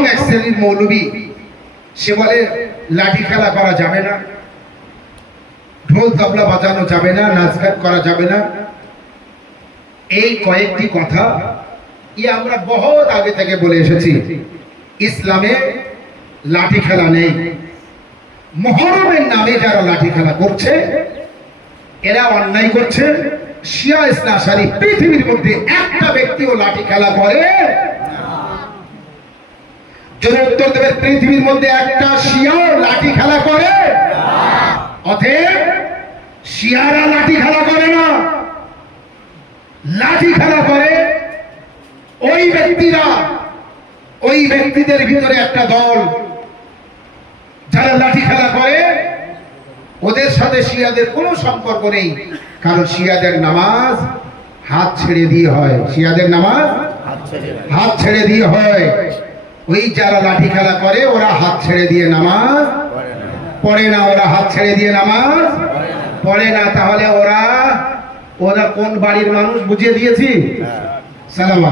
এবং এক শ্রেণীর মৌলবী সে বলে লাঠি খেলা করা যাবে না, ঢোল তবলা বাজানো যাবে না, নাচ গান করা যাবে না। এই কয়েকটি কথা আমরা বহুত আগে থেকে বলে এসেছি। ইসলামে লাঠি খেলা নেই। মুহররমের নামে যারা লাঠি খেলা করছে এরা অন্যায় করছে। শিয়া ইসনা আশারি পৃথিবীর মধ্যে একটা ব্যক্তিও লাঠি খেলা করে যদি উত্তর দেবে পৃথিবীর মধ্যে একটা শিয়াও লাঠি খেলা করে? অতএব শিয়ারা লাঠি খেলা করে না, লাঠি খেলা করে ওই ব্যক্তিরা, ওই ব্যক্তিদের ভিতরে একটা দল যারা লাঠি খেলা করে। ওদের সাথে শিয়াদের কোনো সম্পর্ক নেই, কারণ শিয়াদের নামাজ হাত ছেড়ে দিয়ে হয়। শিয়াদের নামাজ হাত ছেড়ে দিয়ে হয়। ওই যারা লাঠি খেলা করে ওরা হাত ছেড়ে দিয়ে নামাজ পড়ে না। ওরা হাত ছেড়ে দিয়ে নামাজ পড়ে না। তাহলে ওরা ওরা কোন বাড়ির মানুষ বুঝিয়ে দিয়েছি? সালাম।